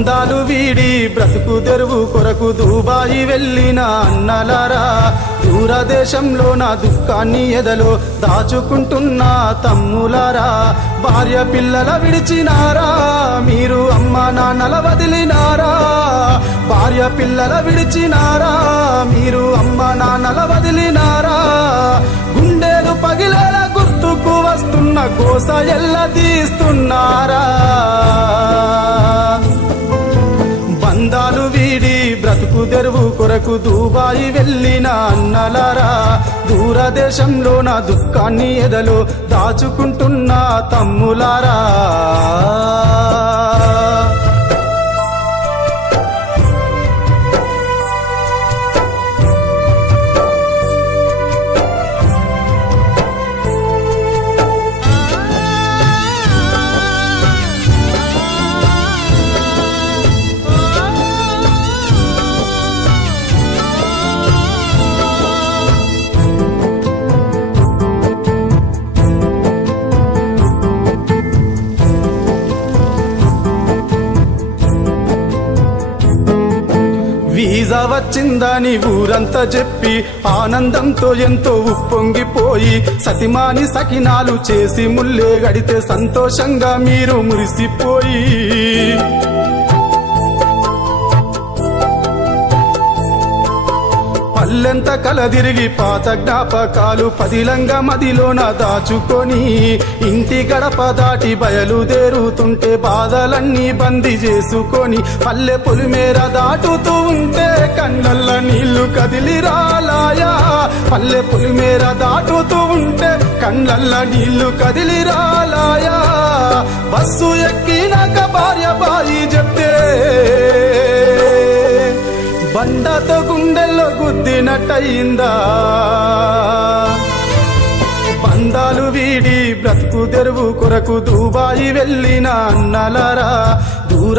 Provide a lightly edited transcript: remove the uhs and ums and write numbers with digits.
బంధాలు వీడి బ్రతుకు తెరువు కొరకు దుబాయి వెళ్ళిన అన్నలారా, దూరదేశంలో నా దుఃఖాన్ని ఎదలో దాచుకుంటున్న తమ్ములారా, భార్య పిల్లల విడిచినారా, మీరు అమ్మ నాన్నల వదిలినారా, భార్య పిల్లల విడిచినారా, మీరు అమ్మ నాన్నల వదిలినారా, గుండెలు పగిలేలా గుర్తుకు వస్తున్న కోస ఎల్ల తీస్తున్నారా. బంధాలు వీడి బ్రతుకు తెరువు కొరకు దుబాయి వెళ్ళిన అన్నలారా, దూరదేశంలో నా దుఃఖాన్ని ఎదలో దాచుకుంటున్న తమ్ములారా. వీసా వచ్చిందని ఊరంతా చెప్పి ఆనందంతో ఎంతో ఉప్పొంగిపోయి సతిమాని సకినాలు చేసి ముల్లే గడితే సంతోషంగా మీరు మురిసిపోయి, పల్లెంత కలదిరిగి పాత జ్ఞాపకాలు పదిలంగా మదిలోన దాచుకొని ఇంటి గడప దాటి బయలుదేరుతుంటే బాధలన్నీ బందీ చేసుకొని పల్లె పొలిమేర దాటుతూ ఉంటే కళ్ళల్ల నీళ్లు కదిలి రాలాయా, పల్లె పొలిమేర దాటుతూ ఉంటే కళ్ళల్ల నీళ్లు కదిలి రాలాయా, బస్సు ఎక్కినాక భార్య బాయి చెప్తే బండతో గుండెల్లో గుద్దినట్టయిందా. బంధాలు వీడి బ్రతుకు తెరువు కొరకు దుబాయి వెళ్ళిన అన్నలారా, దూర